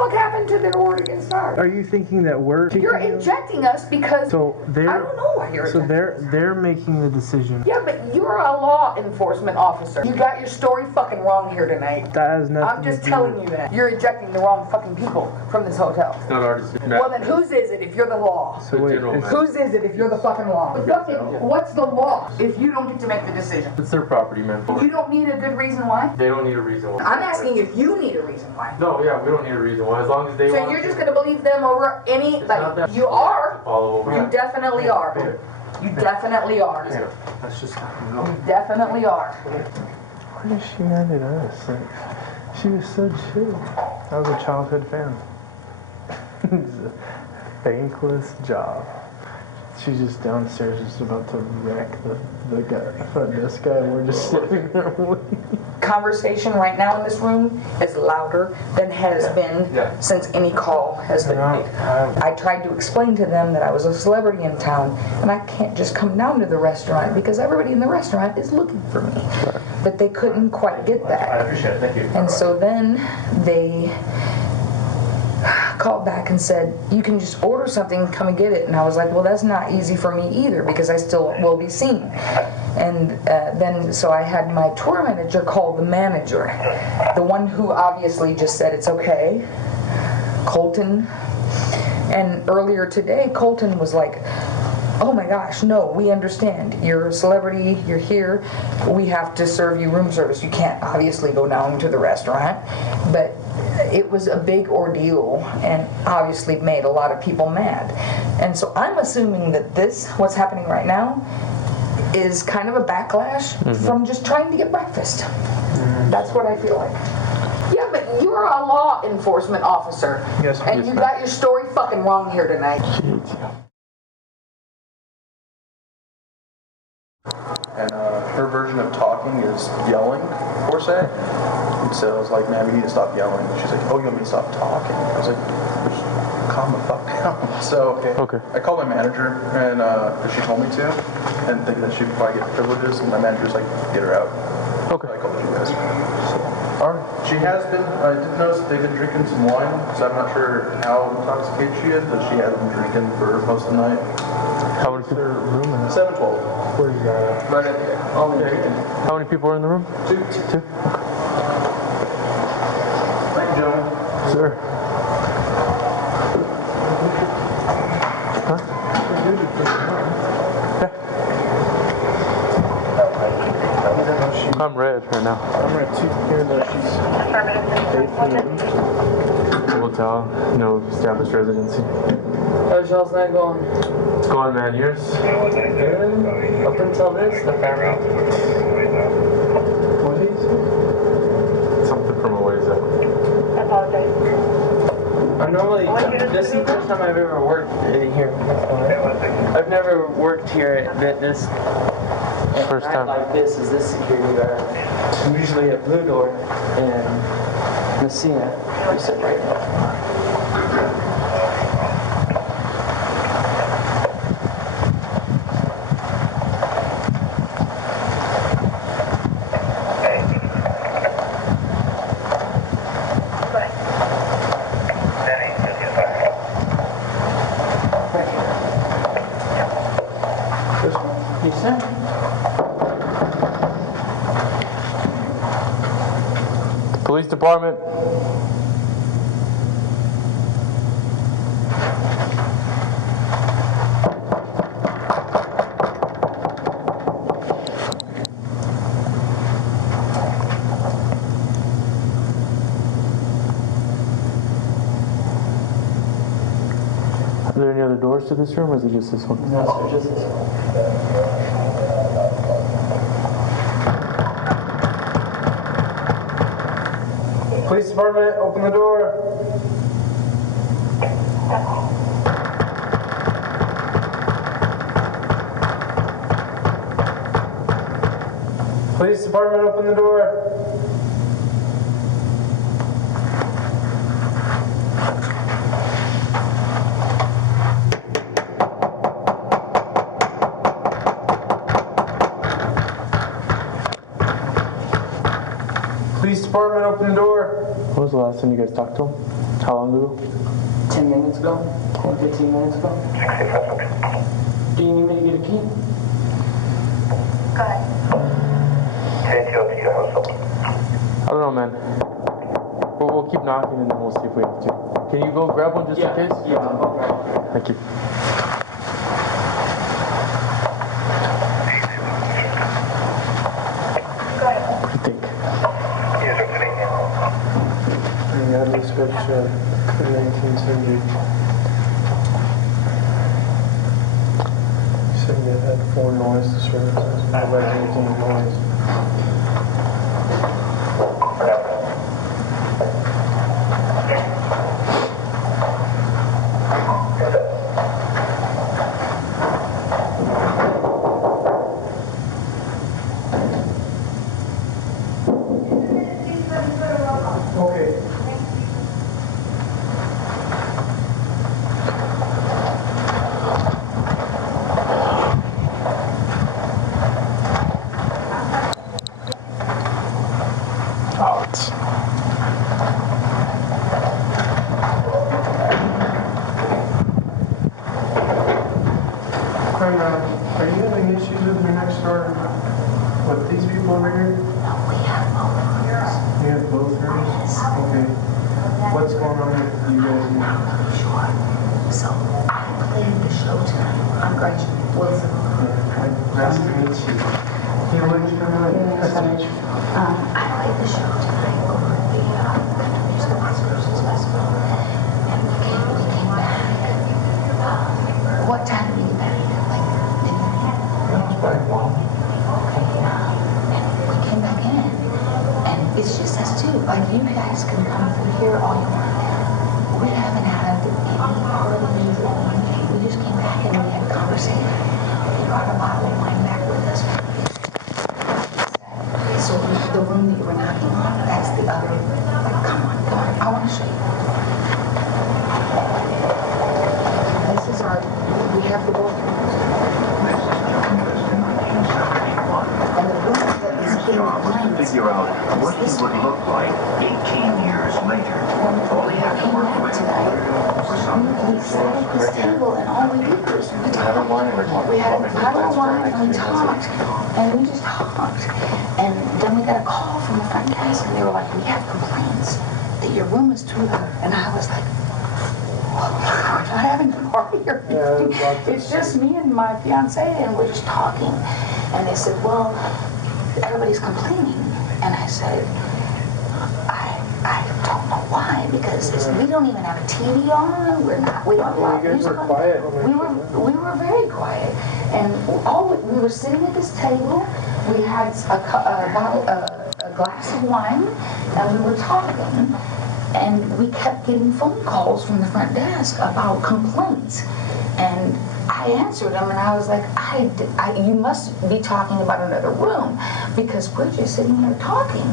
fuck happened to the Oregon Star? Are you thinking that we're... You're injecting us because... So they're... I don't know why you're injecting So they're making the decision. Yeah, but you're a law enforcement officer. You got your story fucking wrong here tonight. That has nothing I'm just to do telling with... you that. You're ejecting the wrong fucking people from this hotel. It's not our decision. Well, then whose is it if you're the law? So wait, Whose is it if you're the fucking law? What's the law if you don't get to make the decision? It's their property, man. You don't need a good reason why? They don't need a reason why. I'm asking if you need a reason why. No, yeah, we don't need a reason why. As long as they So want you're just gonna believe them over any, It's not like, that- you are. follow over. You definitely are. You definitely are. That's just You definitely are. Why is she mad at us? Like, she was so chill. I was a childhood fan. It's a thankless job. She's just downstairs, just about to wreck the guy, front desk guy. We're just sitting there waiting. Conversation right now in this room is louder than has been since any call has been made. I tried to explain to them that I was a celebrity in town and I can't just come down to the restaurant because everybody in the restaurant is looking for me. But they couldn't quite get that. I appreciate it. Thank you. And so then they called back and said, you can just order something, come and get it. And I was like, well, that's not easy for me either because I still will be seen. And then so I had my tour manager call the manager, the one who obviously just said it's okay, Colton. And earlier today, Colton was like, oh my gosh, no, we understand. You're a celebrity, you're here, we have to serve you room service. You can't obviously go down to the restaurant. But it was a big ordeal and obviously made a lot of people mad. And so I'm assuming that what's happening right now, is kind of a backlash from just trying to get breakfast. That's what I feel like. Yeah, but you're a law enforcement officer. Yes, and you got your story fucking wrong here tonight. And her version of talking is yelling, per se. And so I was like, man, we need to stop yelling. She's like, oh, you want me to stop talking? I was like, calm the fuck down. So I called my manager, and because she told me to, and thinking that she would probably get privileges, and my manager's like, get her out. So I called you guys. Alright. She has been, I did notice that they've been drinking some wine, so I'm not sure how intoxicated she is, but she has been drinking for most of the night. How many people are in the room? 712. Where's that? Right at there. How many people are in the room? Two. Thank you, gentlemen. Sir. I'm red right now. I'm red too. Here that she's paid for the hotel, no established residency. How's y'all's night going? It's going, man. Yours? Good. Up until this, the family. What did you say? Something from a ways out. I apologize. I'm normally, this is the first time I've ever worked here. I've never worked here at this. First time. Like this is this security guard. I'm usually at Blue Door and Messina. We sit right now. Police department. Are there any other doors to this room, or is it just this one? No, sir, just this one. Police department, open the door. Police department, open the door. Police department, open the door. When was the last time you guys talked to him? How long ago? 10 minutes ago? 10, 15 minutes ago? Do you need me to get a key? Go ahead. I don't know, man. We'll keep knocking and then we'll see if we have to. Can you go grab one just in case? Yeah, I'll go grab one. Thank you. Go ahead. What do you think? I got this picture in 1970. He said they had 4 noise disturbances. Nobody's making noise. Okay. Out. Are you having issues with your next door? With these people over here? No, we have both rooms. You have both rooms? Okay. What's going on with you guys? I'm not really sure. So I played the show tonight. I'm Gretchen Wilson. Nice to meet you. You look familiar. Nice to meet you. I played the show tonight over at the country music Las Cruces festival. And we came back. What time did we get back? Like midnight? And we came back in. And it's just us two. Like, you guys can come through here all you want. We haven't had any part of the music or anything. We just came back and we had a conversation. We brought a bottle of wine back with us. So the room that you were knocking on, that's the other. Like, come on. I want to show you. This is our. We have the both rooms. And the room that is being behind us. Figure out what he would look like 18 years later. All he had to work with for something. We sat at this table and all we did was we talked. We had a bottle of wine and we talked. And we just talked. And then we got a call from the front desk and they were like, we have complaints that your room is too loud. And I was like, we're not having a party or anything. It's just me and my fiance and we're just talking. And they said, well, everybody's complaining. And I said, I don't know why, because we don't even have a TV on. We don't have loud You guys music were on. quiet. We were very quiet, and we were sitting at this table. We had a glass of wine, and we were talking. And we kept getting phone calls from the front desk about complaints, and I answered them, and I was like, you must be talking about another room, because we're just sitting here talking.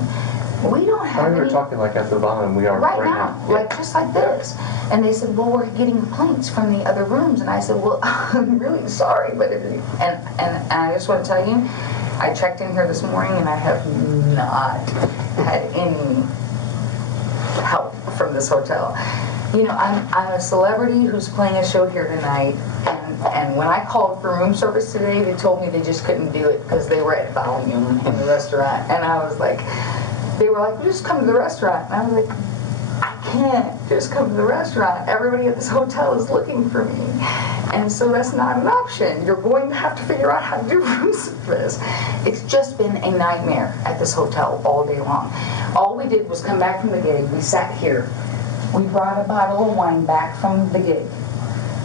We don't have We were any... talking like at the bottom we are Right right now, now. like just like this. And they said, well, we're getting complaints from the other rooms. And I said, well, I'm really sorry, but and I just want to tell you, I checked in here this morning and I have not had any help from this hotel. You know, I'm a celebrity who's playing a show here tonight, and when I called for room service today, they told me they just couldn't do it because they were at volume in the restaurant. And I was like, they were like, well, just come to the restaurant. And I was like, I can't just come to the restaurant. Everybody at this hotel is looking for me. And so that's not an option. You're going to have to figure out how to do room service. It's just been a nightmare at this hotel all day long. All we did was come back from the gig. We sat here. We brought a bottle of wine back from the gig.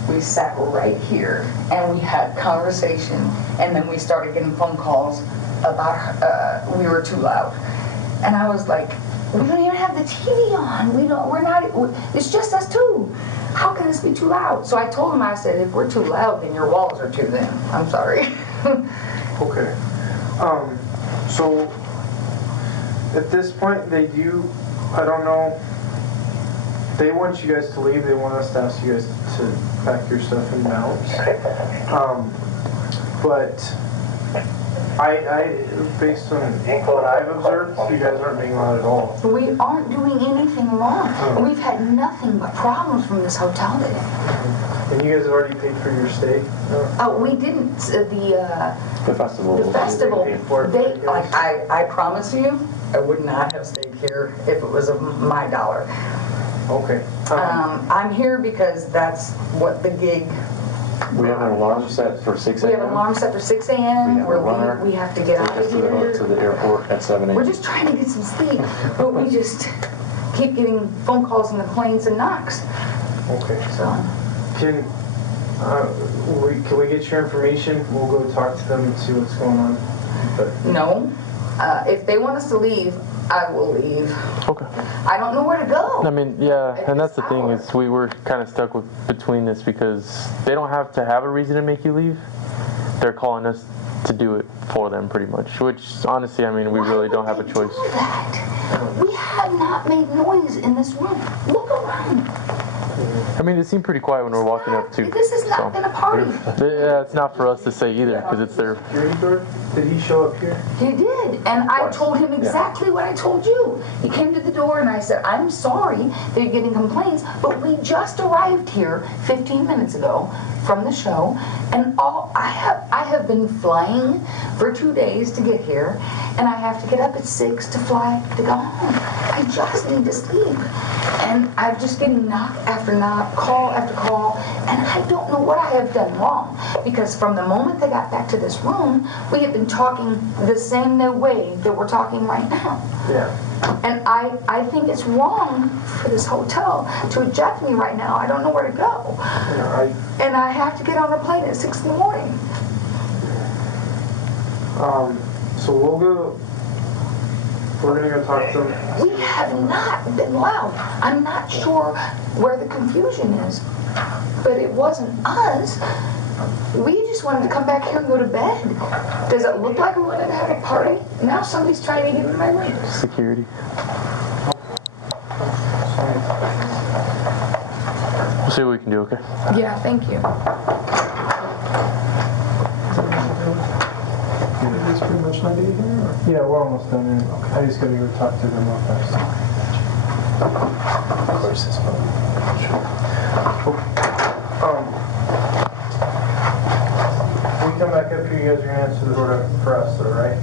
We sat right here and we had conversation. And then we started getting phone calls about we were too loud. And I was like, we don't even have the TV on. It's just us two. How can this be too loud? So I told him, I said, if we're too loud, then your walls are too thin. I'm sorry. Okay. So at this point, I don't know, they want you guys to leave. They want us to ask you guys to pack your stuff and bounce. But Based on what I've observed, you guys aren't being loud at all. We aren't doing anything wrong. We've had nothing but problems from this hotel today. And you guys have already paid for your stay? Oh, we didn't. The festival. The festival. They paid for it for They you guys? I promise you, I would not have stayed here if it was of my dollar. Okay. I'm here because that's what the gig. We have an alarm set for 6 We a.m. have an alarm set for 6 We a.m. have a where runner. we have to get out Take us of here. to the airport at 7 We're a.m. just trying to get some sleep, but we just keep getting phone calls and complaints and knocks. Okay. So Can we get your information? We'll go talk to them and see what's going on. But no, if they want us to leave, I will leave. Okay. I don't know where to go. I mean, yeah, and that's the thing is we were kind of stuck between this because they don't have to have a reason to make you leave. They're calling us to do it for them pretty much, which honestly, I mean, we really don't have a choice. Do that? We have not made noise in this room. Look around. I mean, it seemed pretty quiet when we were walking up too. This has not been a party. Yeah, it's not for us to say either because it's their. security guard, did he show up here? He did, and I told him exactly what I told you. He came to the door and I said, I'm sorry that you're getting complaints, but we just arrived here 15 minutes ago from the show, and I have been flying for 2 days to get here, and I have to get up at 6 to fly to go home. I just need to sleep. And I'm just getting knock after knock, call after call, and I don't know what I have done wrong. Because from the moment they got back to this room, we have been talking the same way that we're talking right now. Yeah. And I think it's wrong for this hotel to eject me right now. I don't know where to go. And I have to get on a plane at 6 in the morning. So we'll go. We're gonna go talk to them. We have not been loud. I'm not sure where the confusion is, but it wasn't us. We just wanted to come back here and go to bed. Does it look like we wanted to have a party? Now somebody's trying to get in my room. Security. We'll see what we can do, okay? Yeah, thank you. Is pretty much not here? Yeah, we're almost done. And I just gotta go talk to them real fast. Of course, this one. When we come back up here, you guys are gonna answer the door for us, though, right?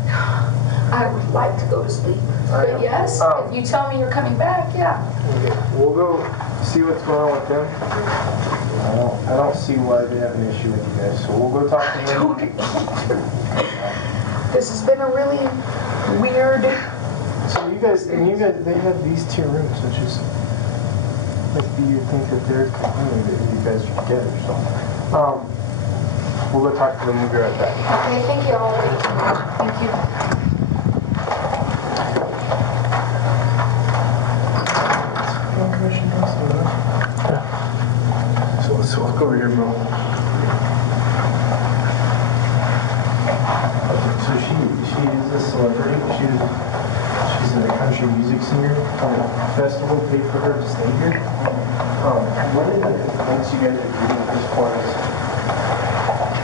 I would like to go to sleep. I know. But yes, if you tell me you're coming back, yeah. Okay. We'll go see what's going on with them. I don't see why they have an issue with you guys, so we'll go talk to them. This has been a really weird. So they have these 2 rooms, which is like you think that they're complaining that you guys are together. So, we'll go talk to them. We'll be right back. Okay, thank you all. Thank you. So let's walk over here, bro. So she is a celebrity. She's a country music singer. Festival paid for her to stay here. What are the complaints you guys are getting at this point?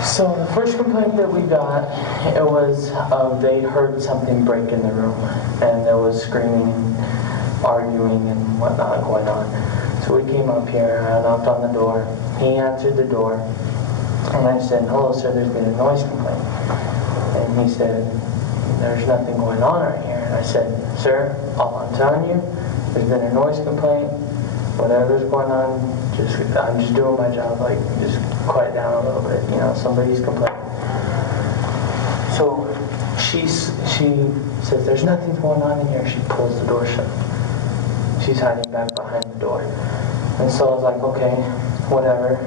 So the first complaint that we got, it was they heard something break in the room, and there was screaming, arguing, and whatnot going on. So we came up here, I knocked on the door, he answered the door, and I said, hello sir, there's been a noise complaint. And he said, there's nothing going on right here. And I said, sir, all I'm telling you, there's been a noise complaint, whatever's going on, I'm just doing my job, like, just quiet down a little bit, somebody's complaining. So she says, there's nothing going on in here. She pulls the door shut. She's hiding back behind the door. And so I was like, okay, whatever.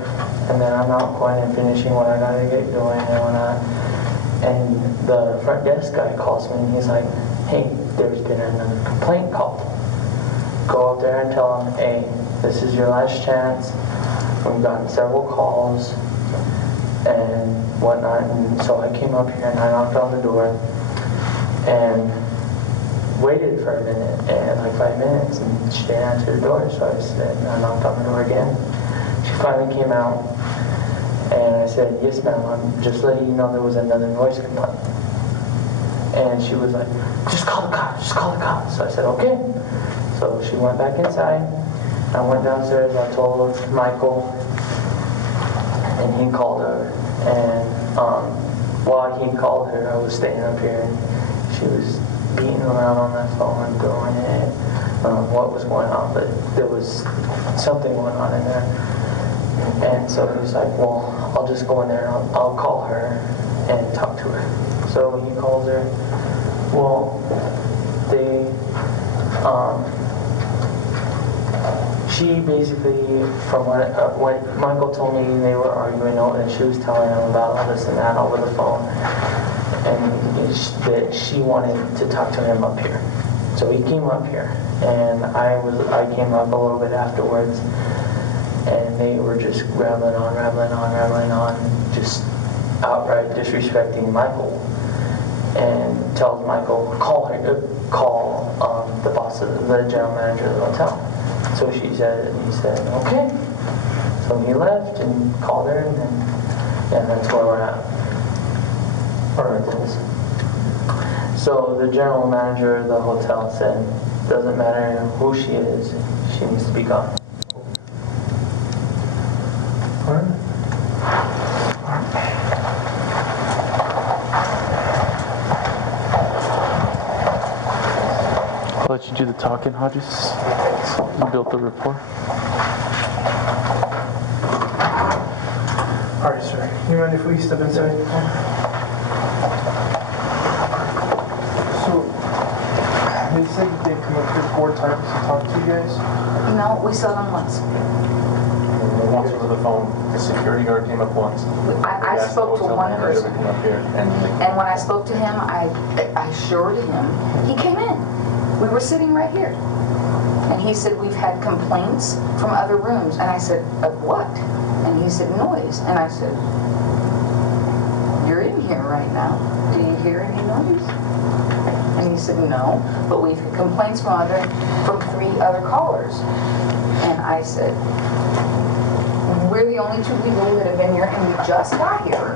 And then I'm out going and finishing what I gotta get doing and whatnot. And the front desk guy calls me and he's like, hey, there's been another complaint called. Go up there and tell them, hey, this is your last chance. We've gotten several calls and whatnot. And so I came up here and I knocked on the door and waited for a minute, and like 5 minutes, and she didn't answer the door. So I knocked on the door again. She finally came out, and I said, yes ma'am, I'm just letting you know there was another noise complaint. And she was like, just call the cops, just call the cops. So I said, okay. So she went back inside. I went downstairs, I told Michael, and he called her. And while he called her, I was staying up here, and she was beating around on that phone and going in. I don't know what was going on, but there was something going on in there. And so he's like, well, I'll just go in there and I'll call her and talk to her. So he calls her. Well, she basically, from what Michael told me, they were arguing, and she was telling him about all this and that over the phone, and that she wanted to talk to him up here. So he came up here, and I came up a little bit afterwards, and they were just rambling on, just outright disrespecting Michael, and tells Michael, call the boss of the general manager of the hotel. So he said, okay. So he left and called her, and then, yeah, that's where we're at. Alright. So the general manager of the hotel said, doesn't matter who she is, she needs to be gone. I'll let you do the talking, Hodges. You built the rapport. Alright, sir. You mind if we step inside? So, they said that they've come up here 4 times to talk to you guys? No, we saw them once. Once over the phone, the security guard came up once. I spoke to one person. Come up here and And when I spoke to him, I assured him, he came in. We were sitting right here. And he said, we've had complaints from other rooms. And I said, of what? And he said, noise. And I said, you're in here right now. Do you hear any noise? And he said, no, but we've had complaints from 3 other callers. And I said, we're the only 2 people that have been here, and we just got here,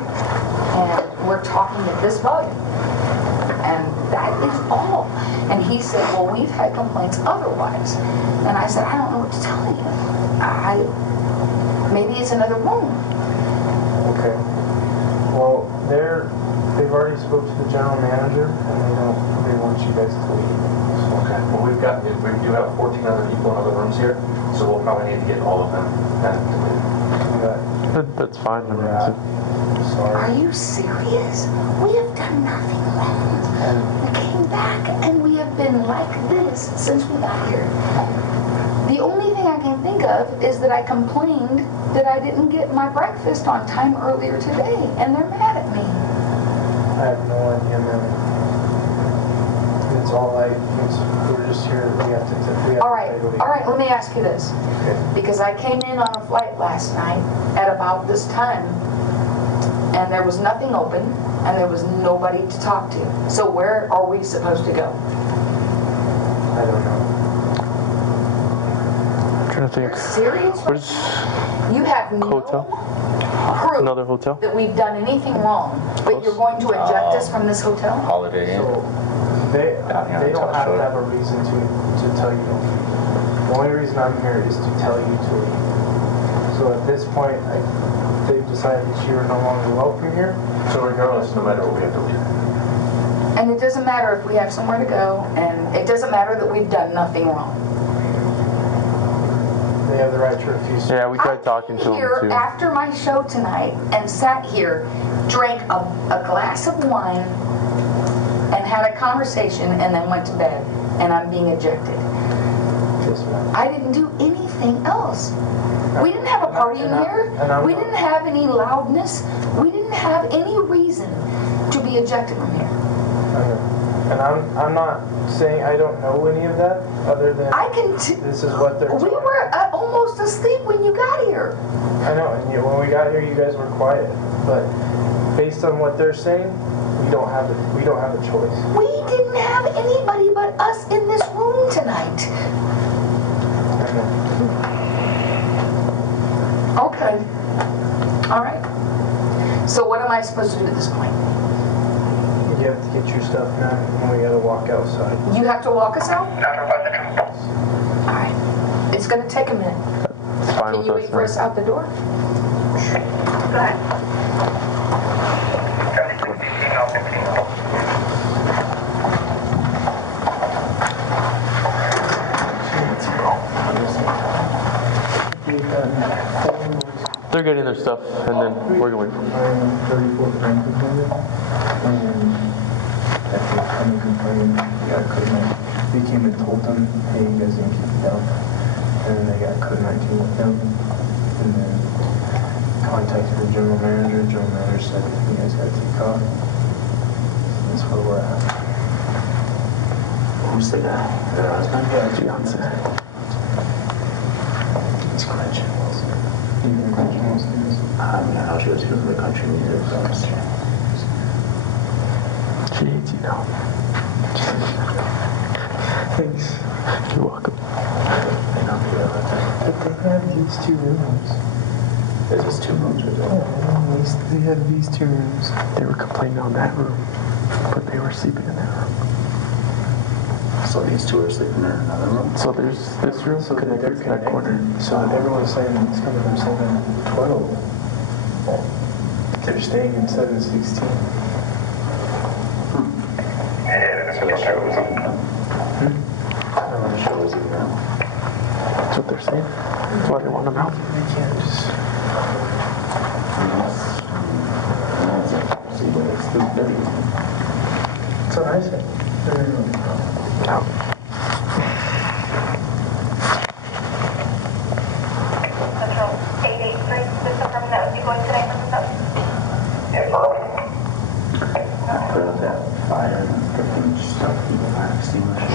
and we're talking at this volume. And that is all. And he said, well, we've had complaints otherwise. And I said, I don't know what to tell you. Maybe it's another room. Okay. Well, they've already spoke to the general manager, and they want you guys to leave. Okay. Well, we do have 14 other people in other rooms here, so we'll probably need to get all of them. That's fine. I mean, Sorry. Are you serious? We have done nothing wrong. We came back and we have been like this since we got here. The only thing I can think of is that I complained that I didn't get my breakfast on time earlier today, and they're mad at me. I have no idea, man. It's all we're just here. We have to All right, let me ask you this. Okay. Because I came in on a flight last night at about this time, and there was nothing open, and there was nobody to talk to. So where are we supposed to go? I don't know. I'm trying to think. You're serious? Where's You have no hotel? proof Another hotel? that we've done anything wrong, but you're going to eject us from this hotel? Holiday Inn. So they don't have to have a reason to tell you to leave. The only reason I'm here is to tell you to leave. So at this point, they've decided that you are no longer welcome here. So regardless, no matter what, we have to leave. And it doesn't matter if we have somewhere to go, and it doesn't matter that we've done nothing wrong. They have the right to refuse. Yeah, we tried talking to him Here too. after my show tonight and sat here, drank a glass of wine, and had a conversation, and then went to bed, and I'm being ejected. Yes, ma'am. I didn't do anything else. We didn't have a party in here. We didn't have any loudness. We didn't have any reason to be ejected from here. And I'm not saying I don't know any of that, other than this is what they're We telling me. were almost asleep when you got here. I know, and when we got here, you guys were quiet. But based on what they're saying, we don't have a choice. We didn't have anybody but us in this room tonight. I know. Okay. All right. So what am I supposed to do at this point? You have to get your stuff done, and we gotta walk outside. You have to walk us out? Alright. It's gonna take a minute. It's fine Can with you us. wait for us out the door? Go ahead. They're getting their stuff, and then we're going. 34th Franklin Building, and after coming complaining, they got code 19. They came and told them, hey, you guys didn't keep it down. And then they got code 19 with them, and then contacted the general manager. The general manager said, you guys gotta take off. That's where we're at. Who's the guy? Their husband? Yeah, Hansen. It's Gretchen Wilson. You know Gretchen Wilson is? I know she was here for the country music. She hates you now. Thanks. You're welcome. But they have these 2 rooms. There's just 2 rooms with them. They have these 2 rooms. They were complaining on that room, but they were sleeping in that room. So these 2 are sleeping in another room? So there's this room So they're connected to that corner. connected. So everyone's saying it's coming from 712. They're staying in 716. So the show is even done. The show is even done. That's what they're saying. That's why they want them out. They can't just... See, but it's still very long. That's what I said. Out. Central 883, just confirming that would be going today from the south. Put out that fire and freaking stuff, people fire extinguisher. Do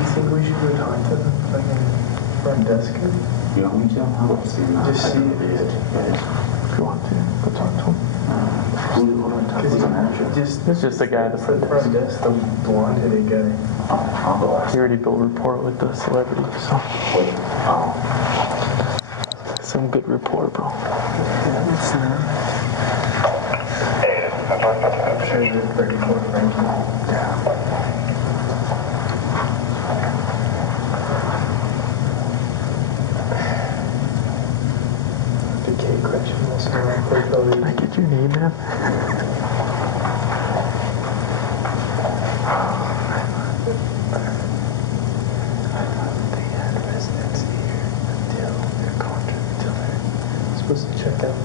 you think we should go talk to them? Like in front desk? You want me to? I'll see them. Just see it. If you want to, go talk to him. Who's the manager? It's just the guy at the front desk. Front desk, the blonde-headed guy. I'll go ask. He already built a rapport with the celebrity, so some good rapport, bro. Yeah, it's I'm sure you're 34 Franklin. Yeah. The K Gretchen Wilson. Can I get your name, man? They had residency here until their contract, until they're supposed to check out.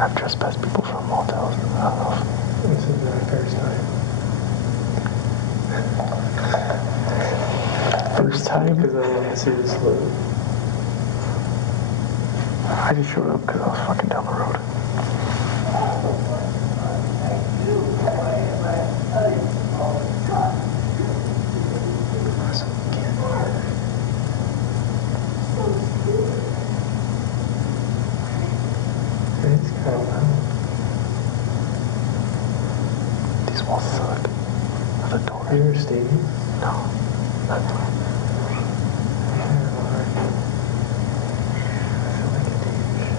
I've trespassed people from motels. I don't know. This is their first time. First time? Because I want to see this load. I just showed up because I was fucking down the road. It's kind of loud. These walls suck. The door. Are you in a stadium? No. Not I feel like a douche.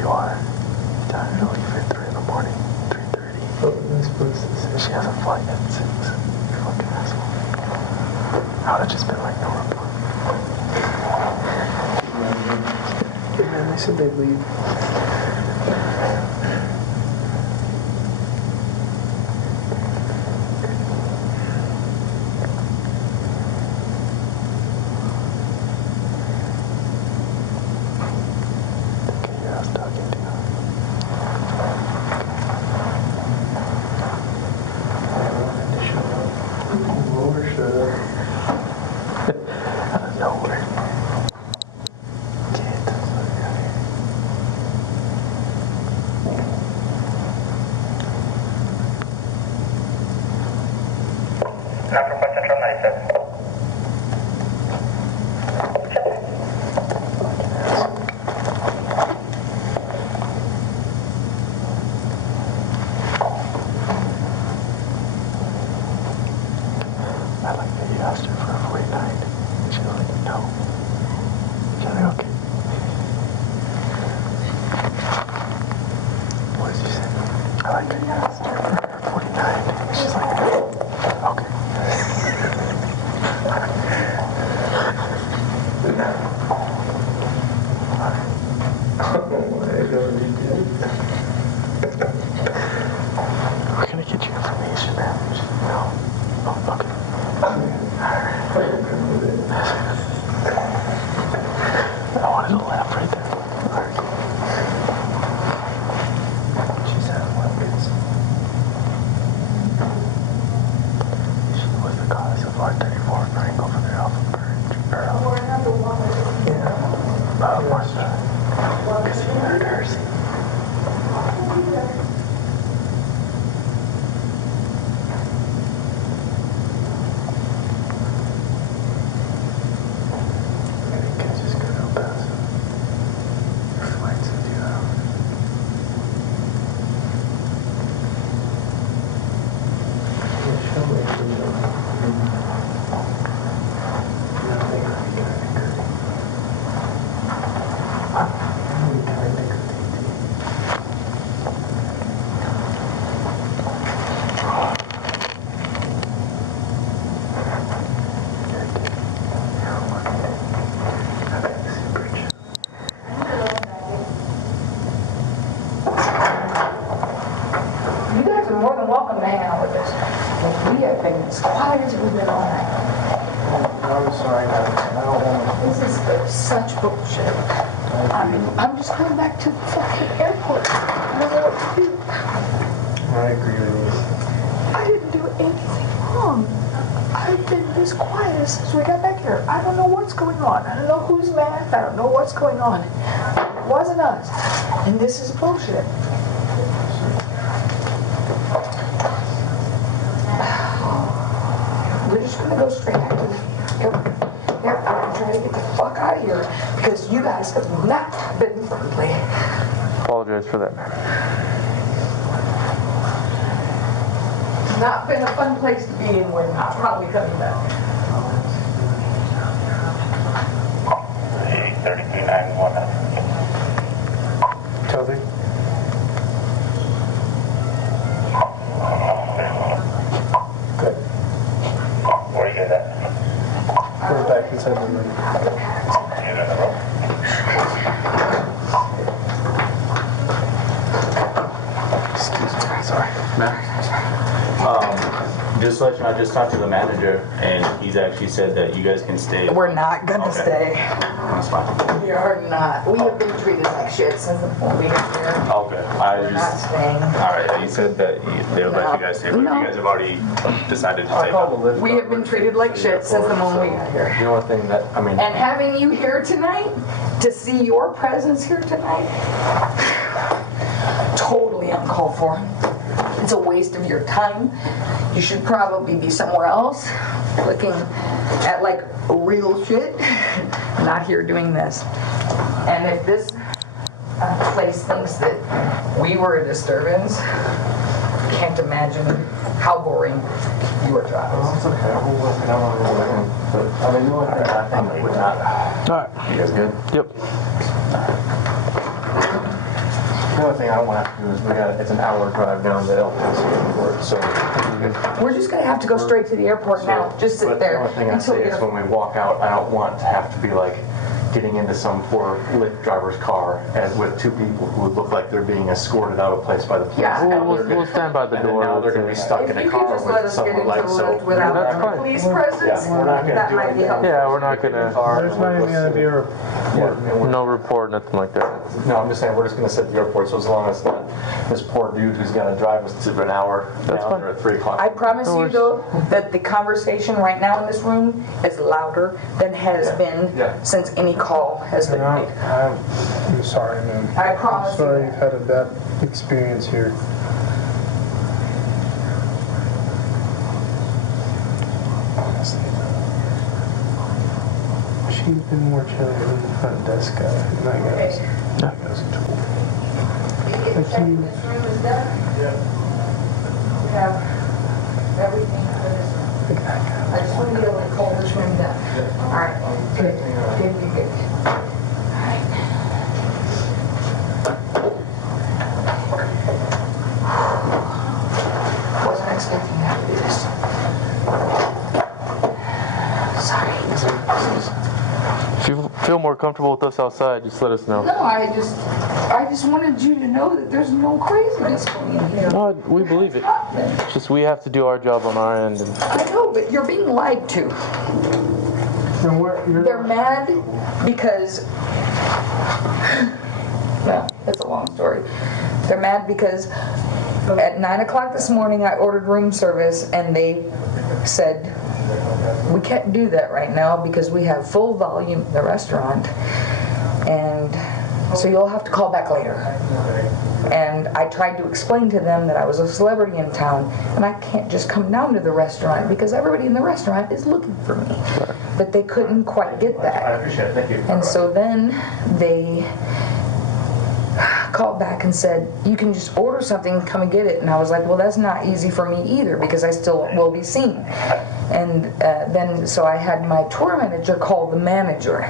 you are. You died to leave at 3 in the morning. 3:30. What am I supposed to say? She has a flight at 6. You fucking asshole. I would have just been like, no report. Man, they said they'd leave. Get your ass dug into. Out of nowhere. Get the fuck out of here. Not from Central 97. I like that you asked her for a 49. And she was like, no. She's like, okay. Flight 34, triangle for the Alpha Bridge. Yeah. Marcia. Because he heard her sing. I think I just got out past your flight's in 2 hours. Show me if you know. You guys are more than welcome to hang out with us. But we have been as quiet as we've been all night. I'm sorry, I don't want This is such bullshit. I'm just going back to the fucking airport. I don't know what to do. to. I agree with you. I didn't do anything wrong. I've been this quiet since we got back here. I don't know what's going on. I don't know who's mad. I don't know what's going on. It wasn't us. And this is bullshit. We're just gonna go straight back to the airport and try to get the fuck out of here because you guys have not been friendly. Apologize for that. It's not been a fun place to be and we're not probably coming back. 3391. Toby? Good. Where are you guys at? We're back inside the room. You in the room? Excuse me, sorry. Just to let you know, I just talked to the manager, and he's actually said that you guys can stay. We're not gonna stay. That's fine. We are not. We have been treated like shit since the point we got here. Okay. I We're not just. staying. All right. You said that they would let you guys stay, but No. you guys have already decided to stay. We have been treated like shit since the moment we got here. The only thing that And having you here tonight, to see your presence here tonight, totally uncalled for. It's a waste of your time. You should probably be somewhere else, looking at like real shit, not here doing this. And if this place thinks that we were a disturbance, can't imagine how boring your job is. It's okay. We'll work it out on the way. But I mean, the only thing I think would not. Alright. You guys good? Yep. The only thing I don't want to have to do is it's an hour drive down to El Paso Airport, so. We're just gonna have to go straight to the airport now. Just sit But there. the only thing I until say we is get- when we walk out, I don't want to have to be like getting into some poor Lyft driver's car and with two people who would look like they're being escorted out of place by the police. Yeah. We'll stand by the And then door. now they're going to be stuck If in a you could car just let with us get someone into like the so. lift without That's the fine. police presence, Yeah, we're not going to that do might be anything. helpful. Yeah, we're not gonna, There's not even gonna be a report. no report, nothing like that. No, I'm just saying we're just going to sit at the airport. So as long as not this poor dude who's going to drive us to an hour That's down fine. there at 3 o'clock. I promise you though, that the conversation right now in this room is louder than has been Yeah. since any call has been made. I'm sorry, man. I promise I'm sorry you. you've had a bad experience here. Honestly, she's been more chill than the front desk guy. And that guy's a tool. This room is done. We have everything for this room. I just want to be able to call this room down. All right, good, good, good, good. All right. Wasn't expecting to have to do this. Sorry. If you feel more comfortable with us outside, just let us know. No, I just wanted you to know that there's no craziness going on here. No, we believe it. It's just we have to do our job on our end. And I know, but you're being lied to. They're mad because, well, it's a long story. They're mad because at 9 o'clock this morning I ordered room service and they said we can't do that right now because we have full volume in the restaurant, and so you'll have to call back later. And I tried to explain to them that I was a celebrity in town and I can't just come down to the restaurant because everybody in the restaurant is looking for me. But they couldn't quite get that. I appreciate it, thank you. And so then they called back and said, you can just order something and come and get it. And I was like, well, that's not easy for me either because I still will be seen. And then so I had my tour manager call the manager,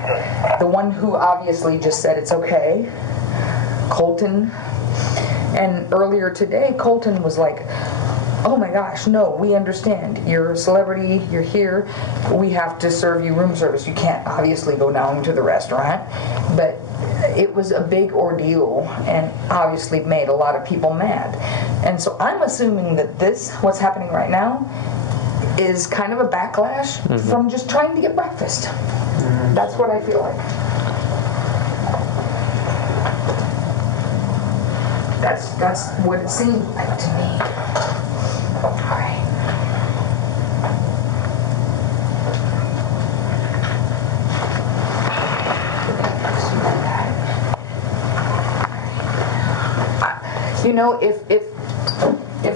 the one who obviously just said it's okay, Colton. And earlier today, Colton was like, oh my gosh, no, we understand. You're a celebrity, you're here, we have to serve you room service. You can't obviously go down to the restaurant. But it was a big ordeal and obviously made a lot of people mad. And so I'm assuming that this, what's happening right now, is kind of a backlash from just trying to get breakfast. That's what I feel like. That's what it seemed like to me. All right. You know, if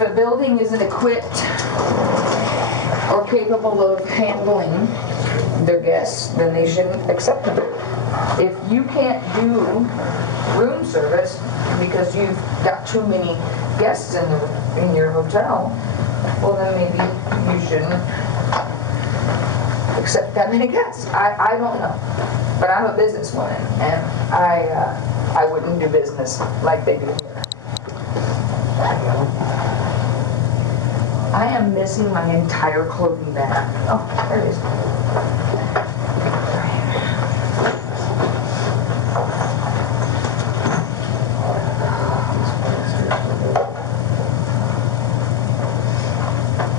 a building isn't equipped or capable of handling their guests, then they shouldn't accept them. If you can't do room service because you've got too many guests in your hotel, well then maybe you shouldn't accept that many guests. I don't know, but I'm a businesswoman and I wouldn't do business like they do here. I am missing my entire clothing bag. Oh, there it is.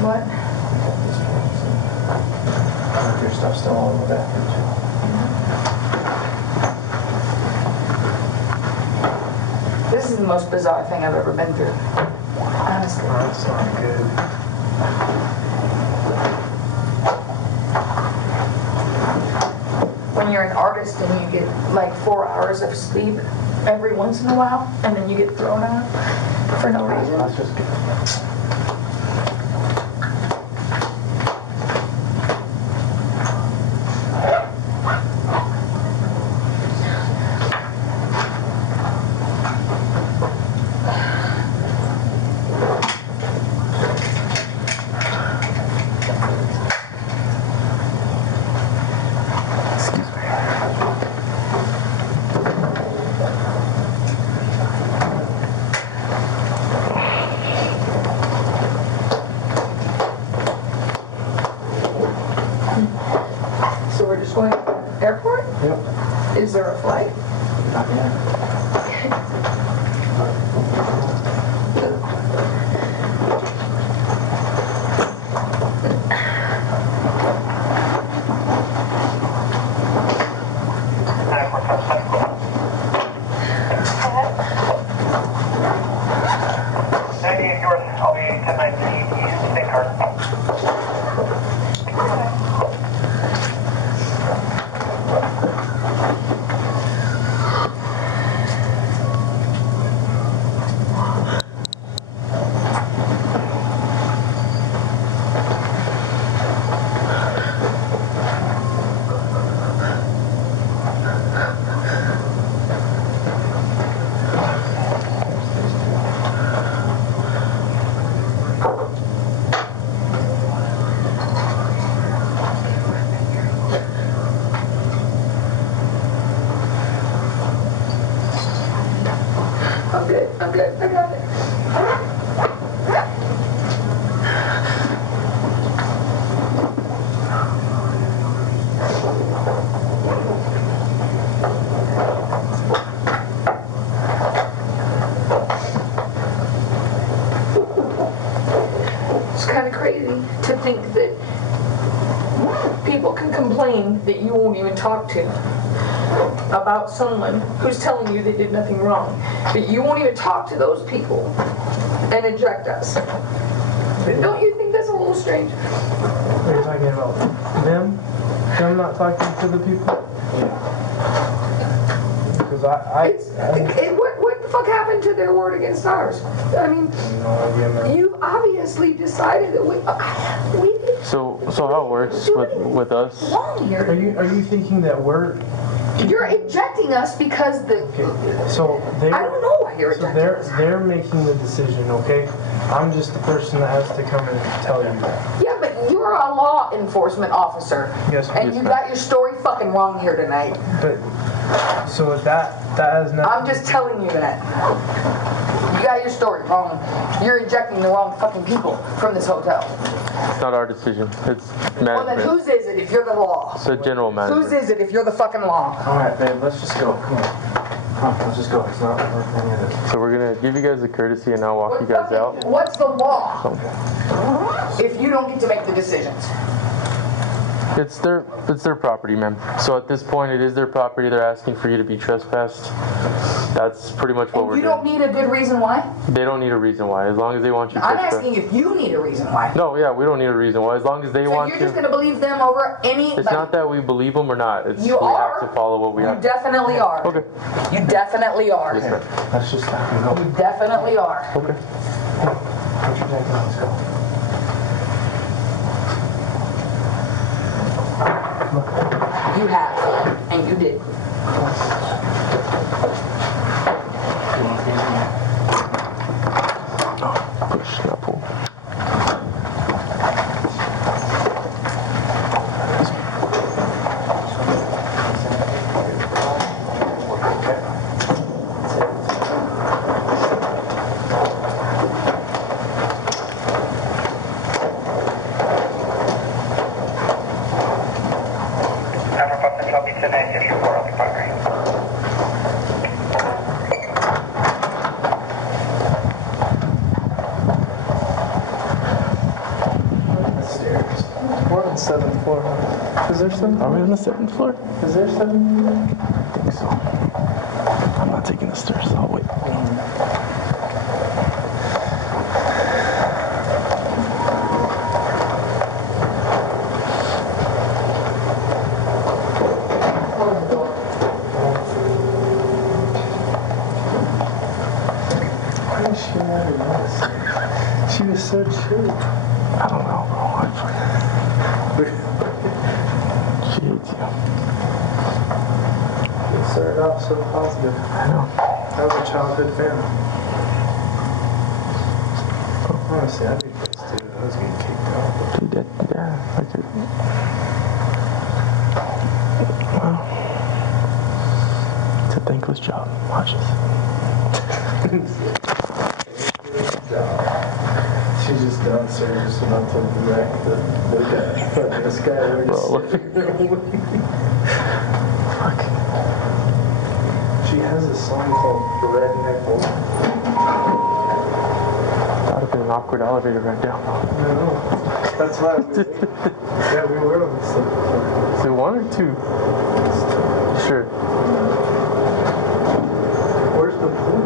What? Your stuff's still all in the back. This is the most bizarre thing I've ever been through. Honestly. That's not good. When you're an artist and you get like 4 hours of sleep every once in a while, and then you get thrown out for no reason. That's just good. So we're just going to the airport? Yep. Is there a flight? Not yet. I'll be 1019 East State Card. I'm good, I got it. It's kind of crazy to think that people can complain that you won't even talk to about someone who's telling you they did nothing wrong, but you won't even talk to those people and eject us. Don't you think that's a little strange. Are you talking about them? Them not talking to the people? Because What the fuck happened to their word against ours? I mean, no idea, man. you obviously decided that we So how it works with us? wrong here. Are you thinking that we're? You're ejecting us because So they. I don't know why you're So ejecting they're making the decision, okay? I'm just the person that has to come and tell you that. Yeah, but you're a law enforcement officer. Yes, And you got your story fucking wrong here tonight. But so that has nothing. I'm just telling you that. You got your story wrong. You're ejecting the wrong fucking people from this hotel. It's not our decision. It's Well, then management. whose is it if you're the law? It's the general Whose manager. is it if you're the fucking law? All right, babe, let's just go. Come on, let's just go. It's not worth any of this. So we're gonna give you guys a courtesy and I'll walk you guys out. What's the law? If you don't get to make the decisions. It's their property, ma'am. So at this point, it is their property. They're asking for you to be trespassed. That's pretty much what And we're you doing. don't need a good reason why? They don't need a reason why, as long as they want you I'm trespassed. asking if you need a reason why. No, yeah, we don't need a reason why, as long as they So want you're to. just going to believe them over any... It's not that we believe them or not. It's You we are? have to follow what we You have. definitely are. Okay. You definitely are. Yes, ma'am. Let's just stop and go. You definitely are. Okay. Put your jacket on. Let's go. You have. And you did. Push, not pull. Number 5 Central Beach tonight, yes, report on the primary. Stairs. We're on the 7th floor. Is there some? Are we on the 7th floor? Is there some? I think so. I'm not taking the stairs. I'll wait. Why is she mad at us? She was so chill. I don't know, bro. She hates you. It started off so positive. I know. I was a childhood fan. Honestly, I'd be pissed too if I was getting kicked out. Dude, yeah, I could. Well, it's a thankless job. Watch this. She's just downstairs, just about to wreck the guy. This guy already Bro, look. Fuck. She has a song called Redneck Woman. That would have been an awkward elevator right now. I know. That's why yeah, we were on this stuff. Is it 1 or 2? Sure. Where's the pool?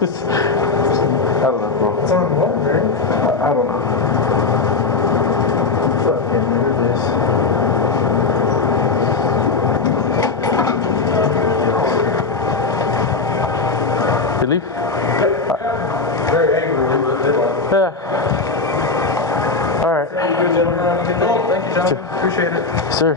I don't know, bro. It's on what, right? I don't know. Fucking nervous. You leave? Very angry, but they left. Yeah. All right. Good gentlemen. Have a good day. Thank you, John. Appreciate it. Sir.